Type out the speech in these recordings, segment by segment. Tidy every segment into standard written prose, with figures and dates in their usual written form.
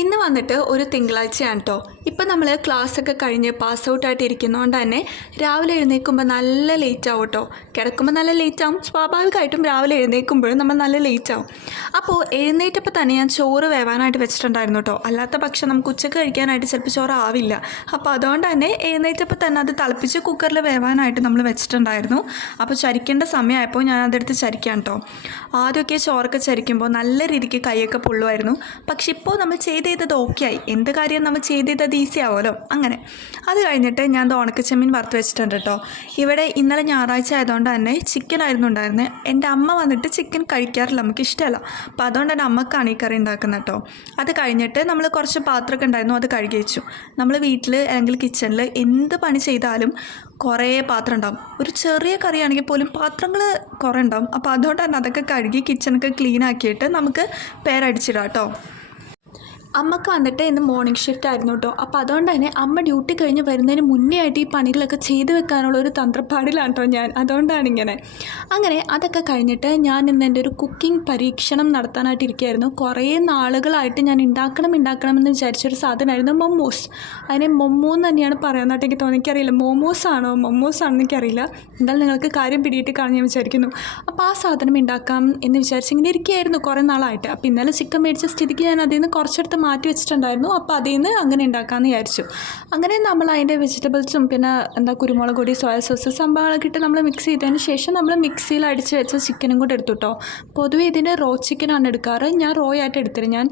ഇന്ന് വന്നിട്ട് ഒരു തിങ്കളാഴ്ചയാണ് കേട്ടോ. ഇപ്പം നമ്മൾ ക്ലാസ്സൊക്കെ കഴിഞ്ഞ് പാസ് ഔട്ടായിട്ട് ഇരിക്കുന്നതുകൊണ്ട് തന്നെ രാവിലെ എഴുന്നേൽക്കുമ്പോൾ നല്ല ലേറ്റ് ആവും കേട്ടോ. കിടക്കുമ്പോൾ നല്ല ലേറ്റ് ആവും, സ്വാഭാവികമായിട്ടും രാവിലെ എഴുന്നേൽക്കുമ്പോഴും നമ്മൾ നല്ല ലേറ്റ് ആവും. അപ്പോൾ എഴുന്നേറ്റപ്പോൾ തന്നെ ഞാൻ ചോറ് വേവാനായിട്ട് വെച്ചിട്ടുണ്ടായിരുന്നു കേട്ടോ. അല്ലാത്ത പക്ഷം നമുക്ക് ഉച്ചക്ക് കഴിക്കാനായിട്ട് ചിലപ്പോൾ ചോറ് ആവില്ല. അപ്പോൾ അതുകൊണ്ട് തന്നെ എഴുന്നേറ്റപ്പോൾ തന്നെ അത് തിളപ്പിച്ച് കുക്കറിൽ വേവാനായിട്ട് നമ്മൾ വെച്ചിട്ടുണ്ടായിരുന്നു. അപ്പോൾ ചരിക്കേണ്ട സമയമായപ്പോൾ ഞാൻ അതെടുത്ത് ചരിക്കാം കേട്ടോ. ആദ്യമൊക്കെ ചോറൊക്കെ ചരിക്കുമ്പോൾ നല്ല രീതിക്ക് കൈയൊക്കെ പൊള്ളുമായിരുന്നു. പക്ഷെ ഇപ്പോൾ നമ്മൾ ചെയ്തത് ഓക്കെ ആയി. എന്ത് കാര്യം നമ്മൾ ചെയ്തത് ഈസി ആവുമല്ലോ. അങ്ങനെ അത് കഴിഞ്ഞിട്ട് ഞാൻ ഉണക്കച്ചെമ്മീൻ വറുത്ത് വെച്ചിട്ടുണ്ട് കേട്ടോ. ഇവിടെ ഇന്നലെ ഞായറാഴ്ച ആയതുകൊണ്ട് തന്നെ ചിക്കൻ ആയിരുന്നു ഉണ്ടായിരുന്നത്. എൻ്റെ അമ്മ വന്നിട്ട് ചിക്കൻ കഴിക്കാറില്ല, നമുക്ക് ഇഷ്ടമല്ല. അപ്പോൾ അതുകൊണ്ട് തന്നെ അമ്മക്കാണ് ഈ കറി ഉണ്ടാക്കുന്നത് കേട്ടോ. അത് കഴിഞ്ഞിട്ട് നമ്മൾ കുറച്ച് പാത്രമൊക്കെ ഉണ്ടായിരുന്നു, അത് കഴുകി വെച്ചു. നമ്മൾ വീട്ടിൽ അല്ലെങ്കിൽ കിച്ചണിൽ എന്ത് പണി ചെയ്താലും കുറേ പാത്രം ഉണ്ടാവും. ഒരു ചെറിയ കറിയാണെങ്കിൽ പോലും പാത്രങ്ങൾ കുറേ ഉണ്ടാവും. അപ്പോൾ അതുകൊണ്ട് തന്നെ അതൊക്കെ കഴുകി കിച്ചണൊക്കെ ക്ലീൻ ആക്കിയിട്ട് നമുക്ക് പേരടിച്ചിടാം കേട്ടോ. അമ്മക്ക് വന്നിട്ട് ഇന്ന് മോർണിംഗ് ഷിഫ്റ്റ് ആയിരുന്നു കേട്ടോ. അപ്പോൾ അതുകൊണ്ട് തന്നെ അമ്മ ഡ്യൂട്ടി കഴിഞ്ഞ് വരുന്നതിന് മുന്നേ ആയിട്ട് ഈ പണികളൊക്കെ ചെയ്ത് വെക്കാനുള്ള ഒരു തന്ത്രപ്പാടിലാണ് കേട്ടോ ഞാൻ. അതുകൊണ്ടാണ് ഇങ്ങനെ. അങ്ങനെ അതൊക്കെ കഴിഞ്ഞിട്ട് ഞാൻ ഇന്ന് എൻ്റെ ഒരു കുക്കിംഗ് പരീക്ഷണം നടത്താനായിട്ട് ഇരിക്കുകയായിരുന്നു. കുറേ നാളുകളായിട്ട് ഞാൻ ഉണ്ടാക്കണമെന്ന് വിചാരിച്ചൊരു സാധനമായിരുന്നു മൊമ്മോസ്. അതിനെ മൊമ്മോ എന്ന് തന്നെയാണ് പറയാനായിട്ട് എനിക്ക് തോന്നി. എനിക്കറിയില്ല മൊമ്മോസ് ആണോ എനിക്കറിയില്ല. എന്തായാലും നിങ്ങൾക്ക് കാര്യം പിടിയിട്ട് കാണാൻ ഞാൻ വിചാരിക്കുന്നു. അപ്പോൾ ആ സാധനം ഉണ്ടാക്കാം എന്ന് വിചാരിച്ച് ഇങ്ങനെ ഇരിക്കുകയായിരുന്നു കുറേ നാളായിട്ട്. അപ്പോൾ ഇന്നലെ ചിക്കൻ മേടിച്ച സ്ഥിതിക്ക് ഞാൻ അതിൽ നിന്ന് കുറച്ചെടുത്ത് മാറ്റി വെച്ചിട്ടുണ്ടായിരുന്നു. അപ്പോൾ അതിൽ നിന്ന് അങ്ങനെ ഉണ്ടാക്കാമെന്ന് വിചാരിച്ചു. അങ്ങനെ നമ്മൾ അതിൻ്റെ വെജിറ്റബിൾസും പിന്നെ കുരുമുളക് പൊടി, സോയ സോസ് സംഭവങ്ങളൊക്കെ ഇട്ട് നമ്മൾ മിക്സ് ചെയ്തതിന് ശേഷം നമ്മൾ മിക്സിയിൽ അടിച്ച് വെച്ച ചിക്കനും കൂടെ എടുത്തു കേട്ടോ. പൊതുവെ ഇതിൻ്റെ റോ ചിക്കനാണ് എടുക്കാറ്. ഞാൻ റോ ആയിട്ട് എടുത്തിട്ട് ഞാൻ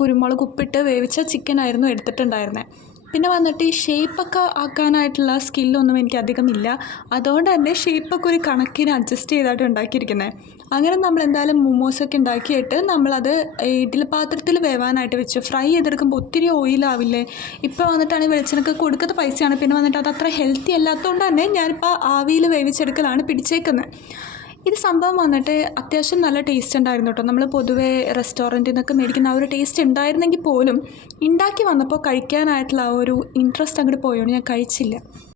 കുരുമുളക് ഉപ്പിട്ട് വേവിച്ച ചിക്കനായിരുന്നു എടുത്തിട്ടുണ്ടായിരുന്നത്. പിന്നെ വന്നിട്ട് ഈ ഷേപ്പൊക്കെ ആക്കാനായിട്ടുള്ള സ്കില്ലൊന്നും എനിക്ക് അധികം ഇല്ല. അതുകൊണ്ട് തന്നെ ഷേപ്പൊക്കെ ഒരു കണക്കിന് അഡ്ജസ്റ്റ് ചെയ്തായിട്ട് ഉണ്ടാക്കിയിരിക്കുന്നത്. അങ്ങനെ നമ്മൾ എന്തായാലും മൊമോസൊക്കെ ഉണ്ടാക്കിയിട്ട് നമ്മളത് ഇഡ്ഡലി പാത്രത്തിൽ വേവാനായിട്ട് വെച്ചു. ഫ്രൈ ചെയ്തെടുക്കുമ്പോൾ ഒത്തിരി ഓയിലാവില്ലേ. ഇപ്പോൾ വന്നിട്ടാണെങ്കിൽ വെളിച്ചെണ്ണക്ക് കൊടുക്കുന്ന പൈസയാണ്. പിന്നെ വന്നിട്ട് അത് അത്ര ഹെൽത്തി അല്ലാത്തതുകൊണ്ട് തന്നെ ഞാനിപ്പോൾ ആവിയിൽ വേവിച്ചെടുക്കലാണ് പിടിച്ചേക്കുന്നത്. ഇത് സംഭവം വന്നിട്ട് അത്യാവശ്യം നല്ല ടേസ്റ്റ് ഉണ്ടായിരുന്നു കേട്ടോ. നമ്മൾ പൊതുവേ റെസ്റ്റോറൻറ്റിൽ നിന്നൊക്കെ മേടിക്കുന്ന ആ ഒരു ടേസ്റ്റ് ഉണ്ടായിരുന്നെങ്കിൽ പോലും ഉണ്ടാക്കി വന്നപ്പോൾ കഴിക്കാനായിട്ടുള്ള ആ ഒരു ഇൻട്രസ്റ്റ് അങ്ങോട്ട് പോയോണ്ട് ഞാൻ കഴിച്ചില്ല.